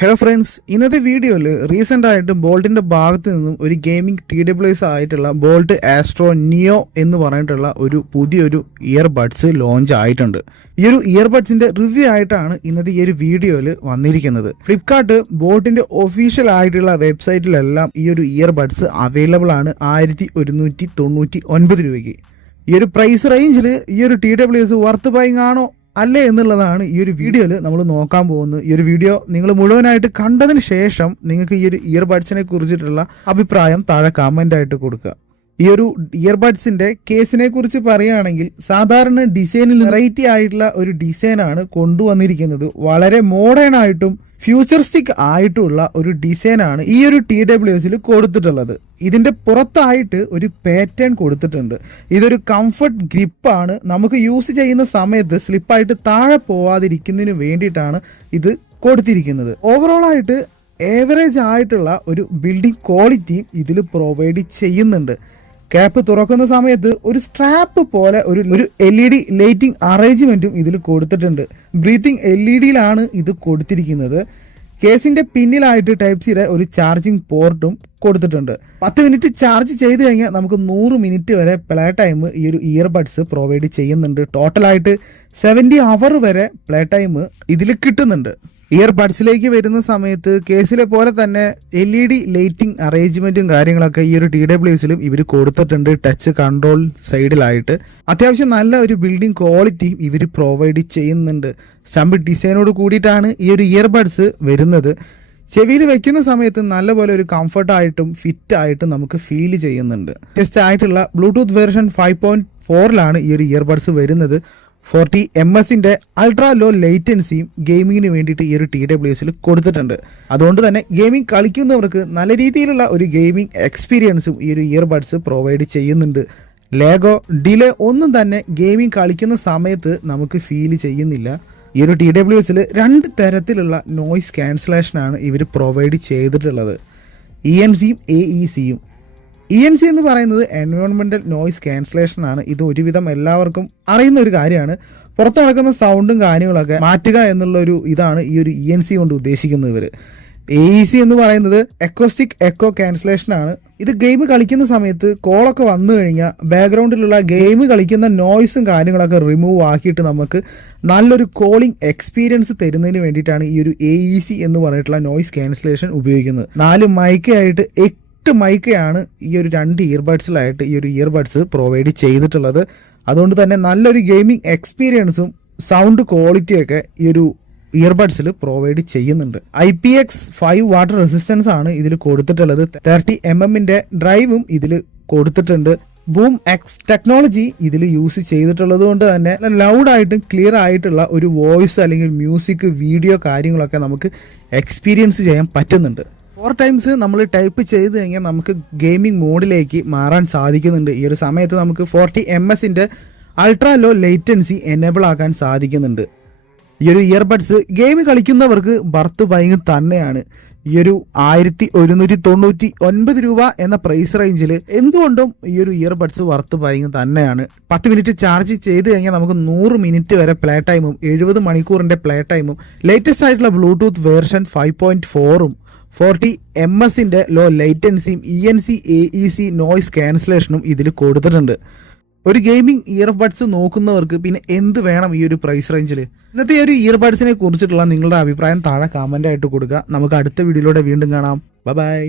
Hello friends, ഇന്നത്തെ വീഡിയോയിൽ recent ആയിട്ട് ബോൾട്ടിൻ്റെ ഭാഗത്ത് നിന്നും ഒരു ഗെയിമിംഗ് TWS ആയിട്ടുള്ള ബോൾട്ട് ആസ്ട്രോ നിയോ എന്ന് പറഞ്ഞിട്ടുള്ള ഒരു പുതിയൊരു ഇയർബഡ്സ് ലോഞ്ച് ആയിട്ടുണ്ട്. ഈ ഒരു ഇയർബഡ്സിൻ്റെ റിവ്യൂ ആയിട്ടാണ് ഇന്നത്തെ ഈ ഒരു വീഡിയോയിൽ വന്നിരിക്കുന്നത്. ഫ്ലിപ്കാർട്ട് ബോൾട്ടിൻ്റെ ഒഫീഷ്യൽ ആയിട്ടുള്ള വെബ്സൈറ്റിലെല്ലാം ഈ ഒരു ഇയർബഡ്സ് അവൈലബിൾ ആണ് 1199 രൂപയ്ക്ക്. ഈ ഒരു പ്രൈസ് റേഞ്ചിൽ ഈ ഒരു TWS വർത്ത് ബൈങ് ആണോ അല്ലേ എന്നുള്ളതാണ് ഈ ഒരു വീഡിയോയിൽ നമ്മൾ നോക്കാൻ പോകുന്നത്. ഈ ഒരു വീഡിയോ നിങ്ങൾ മുഴുവനായിട്ട് കണ്ടതിന് ശേഷം നിങ്ങൾക്ക് ഈ ഒരു ഇയർബഡ്സിനെ കുറിച്ചിട്ടുള്ള അഭിപ്രായം താഴെ കമൻ്റ് ആയിട്ട് കൊടുക്കുക. ഈ ഒരു ഇയർബഡ്സിന്റെ കേസിനെ കുറിച്ച് പറയുകയാണെങ്കിൽ സാധാരണ ഡിസൈനിൽ വെറൈറ്റി ആയിട്ടുള്ള ഒരു ഡിസൈനാണ് കൊണ്ടുവന്നിരിക്കുന്നത്. വളരെ മോഡേൺ ആയിട്ടും ഫ്യൂച്ചറിസ്റ്റിക് ആയിട്ടുള്ള ഒരു ഡിസൈനാണ് ഈ ഒരു TWSൽ കൊടുത്തിട്ടുള്ളത്. ഇതിന്റെ പുറത്തായിട്ട് ഒരു പാറ്റേൺ കൊടുത്തിട്ടുണ്ട്. ഇതൊരു കംഫർട്ട് ഗ്രിപ്പാണ്. നമുക്ക് യൂസ് ചെയ്യുന്ന സമയത്ത് സ്ലിപ്പായിട്ട് താഴെ പോവാതിരിക്കുന്നതിന് വേണ്ടിയിട്ടാണ് ഇത് കൊടുത്തിരിക്കുന്നത്. ഓവറോൾ ആയിട്ട് ഏവറേജ് ആയിട്ടുള്ള ഒരു ബിൽഡിംഗ് ക്വാളിറ്റിയും ഇതിൽ പ്രൊവൈഡ് ചെയ്യുന്നുണ്ട്. ക്യാപ്പ് തുറക്കുന്ന സമയത്ത് ഒരു സ്ട്രാപ്പ് പോലെ ഒരു LED ലൈറ്റിംഗ് അറേഞ്ച്മെന്റും ഇതിൽ കൊടുത്തിട്ടുണ്ട്. ബ്രീത്തിങ് LEDയിലാണ് ഇത് കൊടുത്തിരിക്കുന്നത്. കേസിന്റെ പിന്നിലായിട്ട് ടൈപ്പ് സിയുടെ ഒരു ചാർജിങ് പോർട്ടും കൊടുത്തിട്ടുണ്ട്. 10 മിനിറ്റ് ചാർജ് ചെയ്ത് കഴിഞ്ഞാൽ നമുക്ക് 100 മിനിറ്റ് വരെ പ്ലേ ടൈം ഈ ഒരു ഇയർബഡ്സ് പ്രൊവൈഡ് ചെയ്യുന്നുണ്ട്. ടോട്ടലായിട്ട് 70 അവർ വരെ പ്ലേ ടൈം ഇതിൽ കിട്ടുന്നുണ്ട്. ഇയർബഡ്സിലേക്ക് വരുന്ന സമയത്ത് കേസിലെ പോലെ തന്നെ LED ലൈറ്റിംഗ് അറേഞ്ച്മെന്റും കാര്യങ്ങളൊക്കെ ഈ ഒരു TWSലും ഇവർ കൊടുത്തിട്ടുണ്ട്. ടച്ച് കൺട്രോൾ സൈഡിലായിട്ട് അത്യാവശ്യം നല്ല ഒരു ബിൽഡിംഗ് ക്വാളിറ്റിയും ഇവർ പ്രൊവൈഡ് ചെയ്യുന്നുണ്ട്. സ്റ്റംപ് ഡിസൈനോട് കൂടിയിട്ടാണ് ഈ ഒരു ഇയർബഡ്സ് വരുന്നത്. ചെവിയിൽ വെക്കുന്ന സമയത്ത് നല്ലപോലെ ഒരു കംഫർട്ടായിട്ടും ഫിറ്റായിട്ടും നമുക്ക് ഫീൽ ചെയ്യുന്നുണ്ട്. ടെസ്റ്റ് ആയിട്ടുള്ള ബ്ലൂടൂത്ത് വേർഷൻ 5.4ലാണ് ഈ ഒരു ഇയർബഡ്സ് വരുന്നത്. 40 ms അൾട്രാ ലോ ലേറ്റൻസിയും ഗെയിമിങ്ങിന് വേണ്ടിയിട്ട് ഈ ഒരു TWSൽ കൊടുത്തിട്ടുണ്ട്. അതുകൊണ്ട് തന്നെ ഗെയിമിംഗ് കളിക്കുന്നവർക്ക് നല്ല രീതിയിലുള്ള ഒരു ഗെയിമിംഗ് എക്സ്പീരിയൻസും ഈ ഒരു ഇയർബഡ്സ് പ്രൊവൈഡ് ചെയ്യുന്നുണ്ട്. ലാഗോ ഡിലേ ഒന്നും തന്നെ ഗെയിമിംഗ് കളിക്കുന്ന സമയത്ത് നമുക്ക് ഫീൽ ചെയ്യുന്നില്ല. ഈ ഒരു TWSൽ 2 തരത്തിലുള്ള നോയ്സ് ക്യാൻസലേഷനാണ് ഇവർ പ്രൊവൈഡ് ചെയ്തിട്ടുള്ളത്, ENCയും AECയും. ENC എന്ന് പറയുന്നത് എൻവയോൺമെന്റൽ നോയ്സ് ക്യാൻസലേഷൻ ആണ്. ഇത് ഒരുവിധം എല്ലാവർക്കും അറിയുന്ന ഒരു കാര്യമാണ്. പുറത്ത് നടക്കുന്ന സൗണ്ടും കാര്യങ്ങളൊക്കെ മാറ്റുക എന്നുള്ള ഒരു ഇതാണ് ഈ ഒരു ENC കൊണ്ട് ഉദ്ദേശിക്കുന്നത് ഇവർ. AEC എന്ന് പറയുന്നത് അക്കോസ്റ്റിക് എക്കോ ക്യാൻസലേഷൻ ആണ്. ഇത് ഗെയിം കളിക്കുന്ന സമയത്ത് കോളൊക്കെ വന്നു കഴിഞ്ഞാൽ ബാക്ക്ഗ്രൗണ്ടിലുള്ള ഗെയിം കളിക്കുന്ന നോയ്സും കാര്യങ്ങളൊക്കെ റിമൂവ് ആക്കിയിട്ട് നമുക്ക് നല്ലൊരു കോളിംഗ് എക്സ്പീരിയൻസ് തരുന്നതിന് വേണ്ടിയിട്ടാണ് ഈ ഒരു AEC എന്ന് പറഞ്ഞിട്ടുള്ള നോയ്സ് ക്യാൻസലേഷൻ ഉപയോഗിക്കുന്നത്. 4 മൈക്കായിട്ട് 8 മൈക്കയാണ് ഈ ഒരു 2 ഇയർബഡ്സിലായിട്ട് ഈ ഒരു ഇയർബഡ്സ് പ്രൊവൈഡ് ചെയ്തിട്ടുള്ളത്. അതുകൊണ്ട് തന്നെ നല്ലൊരു ഗെയിമിംഗ് എക്സ്പീരിയൻസും സൗണ്ട് ക്വാളിറ്റിയൊക്കെ ഈ ഒരു ഇയർബഡ്സിൽ പ്രൊവൈഡ് ചെയ്യുന്നുണ്ട്. IPX5 വാട്ടർ റെസിസ്റ്റൻസ് ആണ് ഇതിൽ കൊടുത്തിട്ടുള്ളത്. 30 mm ഡ്രൈവും ഇതിൽ കൊടുത്തിട്ടുണ്ട്. ബൂം എക്സ് ടെക്നോളജി ഇതിൽ യൂസ് ചെയ്തിട്ടുള്ളത് കൊണ്ട് തന്നെ ലൗഡായിട്ടും ക്ലിയർ ആയിട്ടുള്ള ഒരു വോയിസ് അല്ലെങ്കിൽ മ്യൂസിക് വീഡിയോ കാര്യങ്ങളൊക്കെ നമുക്ക് എക്സ്പീരിയൻസ് ചെയ്യാൻ പറ്റുന്നുണ്ട്. 4 ടൈംസ് നമ്മൾ ടൈപ്പ് ചെയ്ത് കഴിഞ്ഞാൽ നമുക്ക് ഗെയിമിംഗ് മോഡിലേക്ക് മാറാൻ സാധിക്കുന്നുണ്ട്. ഈ ഒരു സമയത്ത് നമുക്ക് 40 ms ultra low latency enable ആക്കാൻ സാധിക്കുന്നുണ്ട്. ഈ ഒരു ഇയർബഡ്സ് ഗെയിം കളിക്കുന്നവർക്ക് വർത്ത് ബൈങ് തന്നെയാണ്. ഈ ഒരു 1199 രൂപ എന്ന പ്രൈസ് റേഞ്ചിൽ എന്തുകൊണ്ടും ഈ ഒരു ഇയർബഡ്സ് വർത്ത് ബൈങ് തന്നെയാണ്. 10 മിനിറ്റ് ചാർജ് ചെയ്ത് കഴിഞ്ഞാൽ നമുക്ക് 100 മിനിറ്റ് വരെ പ്ലേ ടൈമും 70 മണിക്കൂറിൻ്റെ പ്ലേ ടൈമും ലേറ്റസ്റ്റ് ആയിട്ടുള്ള ബ്ലൂടൂത്ത് വേർഷൻ 5.4ഉം 40 ms ലോ ലേറ്റൻസിയും ENC AEC നോയ്സ് ക്യാൻസലേഷനും ഇതിൽ കൊടുത്തിട്ടുണ്ട്. ഒരു ഗെയിമിംഗ് ഇയർബഡ്സ് നോക്കുന്നവർക്ക് പിന്നെ എന്ത് വേണം ഈ ഒരു പ്രൈസ് റേഞ്ചിൽ? ഇന്നത്തെ ഈ ഒരു ഇയർബഡ്സിനെ കുറിച്ചിട്ടുള്ള നിങ്ങളുടെ അഭിപ്രായം താഴെ കമൻ്റ് ആയിട്ട് കൊടുക്കുക. നമുക്ക് അടുത്ത വീഡിയോയിലൂടെ വീണ്ടും കാണാം. ബൈ.